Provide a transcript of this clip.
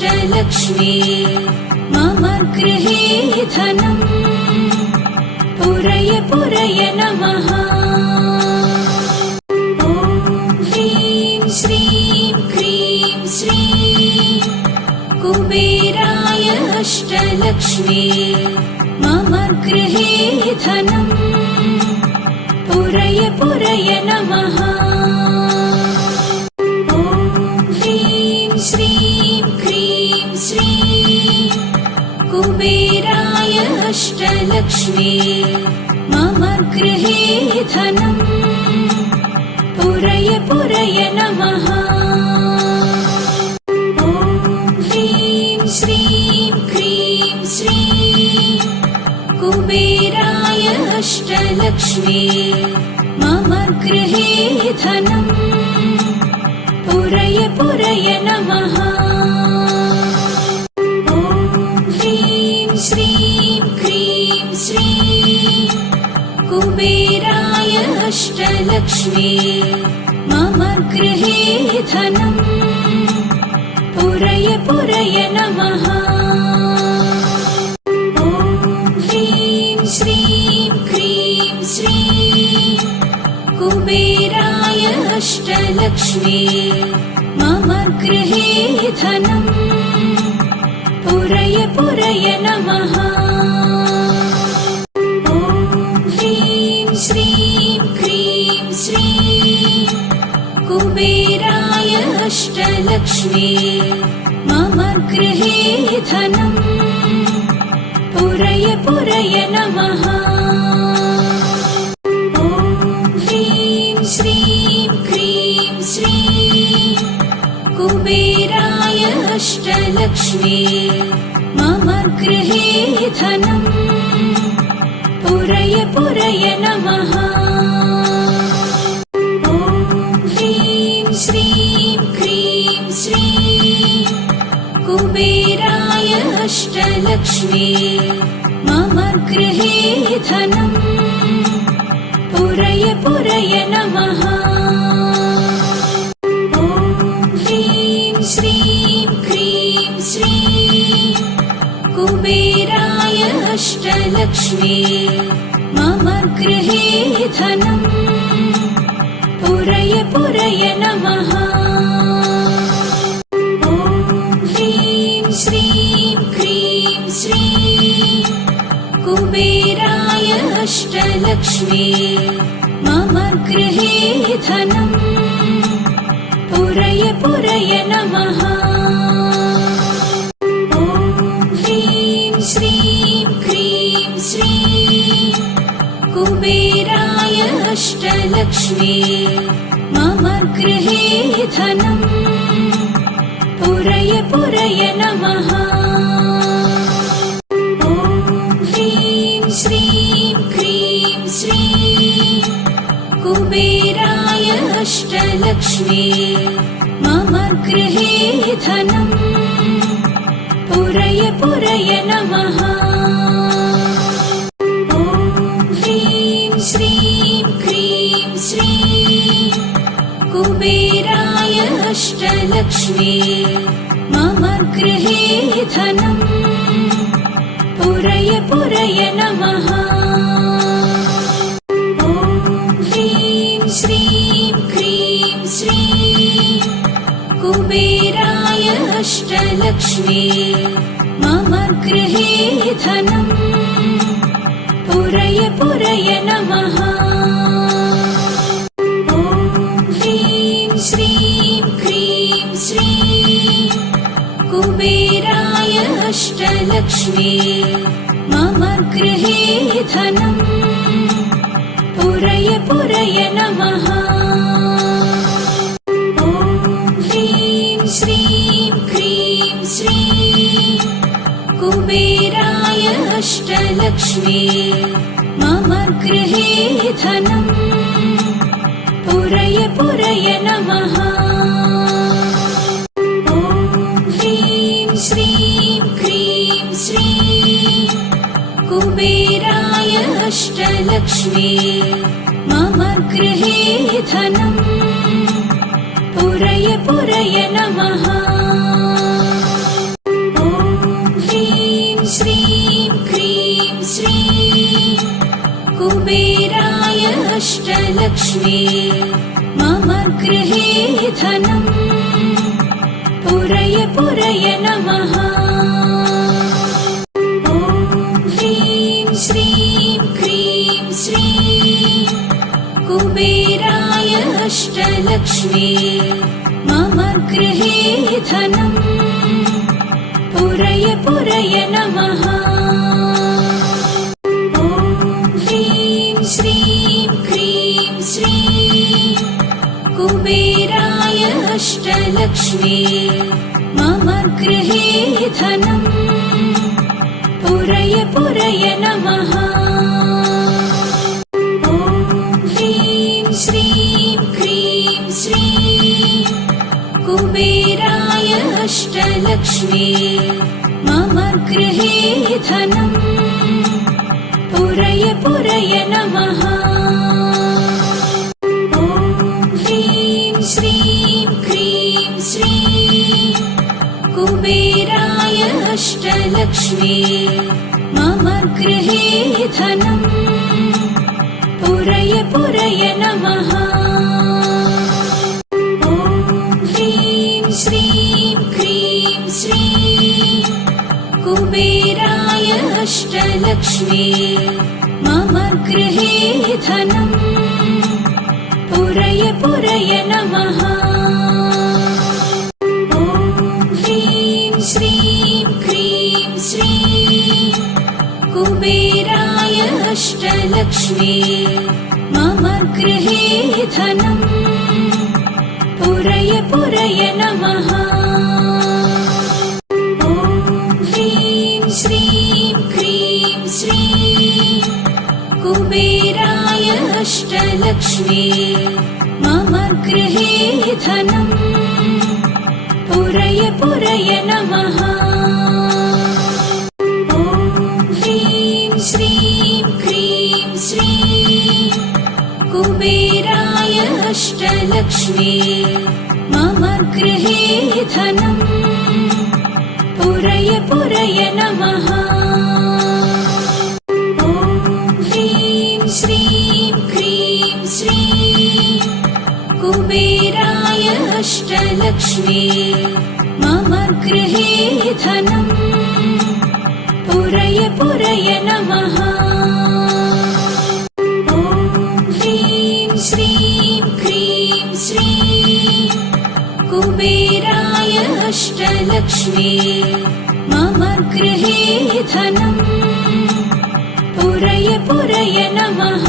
अष्टलक्ष्मी मम गृहे धनम् पुरय पुरय नमः। ॐ ह्रीं श्रीं क्रीं श्रीं कुबेराय अष्टलक्ष्मी मम गृहे धनम् पुरय पुरय नमः। ॐ ह्रीं श्रीं क्रीं श्रीं कुबेराय अष्टलक्ष्मी मम गृहे धनम् पुरय पुरय नमः। ॐ ह्रीं श्रीं क्रीं श्रीं कुबेराय अष्टलक्ष्मी मम गृहे धनम् पुरय पुरय नमः। ॐ ह्रीं श्रीं क्रीं श्रीं कुबेराय अष्टलक्ष्मी मम गृहे धनम् पुरय पुरय नमः। ॐ ह्रीं श्रीं क्रीं श्रीं कुबेराय अष्टलक्ष्मी मम गृहे धनम् पुरय पुरय नमः। ॐ ह्रीं श्रीं क्रीं श्रीं कुबेराय अष्टलक्ष्मी मम गृहे धनम् पुरय पुरय नमः। ॐ ह्रीं श्रीं क्रीं श्रीं कुबेराय अष्टलक्ष्मी मम गृहे धनम् पुरय पुरय नमः। ॐ ह्रीं श्रीं क्रीं श्रीं कुबेराय अष्टलक्ष्मी मम गृहे धनम् पुरय पुरय नमः। ॐ ह्रीं श्रीं क्रीं श्रीं कुबेराय अष्टलक्ष्मी मम गृहे धनम् पुरय पुरय नमः। ॐ ह्रीं श्रीं क्रीं श्रीं कुबेराय अष्टलक्ष्मी मम गृहे धनम् पुरय पुरय नमः। ॐ ह्रीं श्रीं क्रीं श्रीं कुबेराय अष्टलक्ष्मी मम गृहे धनम् पुरय पुरय नमः। ॐ ह्रीं श्रीं क्रीं श्रीं कुबेराय अष्टलक्ष्मी मम गृहे धनम् पुरय पुरय नमः। ॐ ह्रीं श्रीं क्रीं श्रीं कुबेराय अष्टलक्ष्मी मम गृहे धनम् पुरय पुरय नमः। ॐ ह्रीं श्रीं क्रीं श्रीं कुबेराय अष्टलक्ष्मी मम गृहे धनम् पुरय पुरय नमः। ॐ ह्रीं श्रीं क्रीं श्रीं कुबेराय अष्टलक्ष्मी मम गृहे धनम् पुरय पुरय नमः। ॐ ह्रीं श्रीं क्रीं श्रीं कुबेराय अष्टलक्ष्मी मम गृहे धनम् पुरय पुरय नमः। ॐ ह्रीं श्रीं क्रीं श्रीं कुबेराय अष्टलक्ष्मी मम गृहे धनम् पुरय पुरय नमः। अष्टलक्ष्मी मम गृहे धनम् पुरय पुरय नमः। ॐ ह्रीं श्रीं क्रीं श्रीं कुबेराय अष्टलक्ष्मी मम गृहे धनम् पुरय पुरय नमः। ॐ ह्रीं श्रीं क्रीं श्रीं कुबेराय अष्टलक्ष्मी मम गृहे धनम् पुरय पुरय नमः। ॐ ह्रीं श्रीं क्रीं श्रीं कुबेराय अष्टलक्ष्मी मम गृहे धनम् पुरय पुरय नमः। ॐ ह्रीं श्रीं क्रीं श्रीं कुबेराय अष्टलक्ष्मी मम गृहे धनम् पुरय पुरय नमः। ॐ ह्रीं श्रीं क्रीं श्रीं कुबेराय अष्टलक्ष्मी मम गृहे धनम् पुरय पुरय नमः। ॐ ह्रीं श्रीं क्रीं श्रीं कुबेराय अष्टलक्ष्मी मम गृहे धनम् पुरय पुरय नमः। ॐ ह्रीं श्रीं क्रीं श्रीं कुबेराय अष्टलक्ष्मी मम गृहे धनम् पुरय पुरय नमः। ॐ ह्रीं श्रीं क्रीं श्रीं कुबेराय अष्टलक्ष्मी मम गृहे धनम् पुरय पुरय नमः। ॐ ह्रीं श्रीं क्रीं श्रीं कुबेराय अष्टलक्ष्मी मम गृहे धनम् पुरय पुरय नमः। ॐ ह्रीं श्रीं क्रीं श्रीं कुबेराय अष्टलक्ष्मी मम गृहे धनम् पुरय पुरय नमः।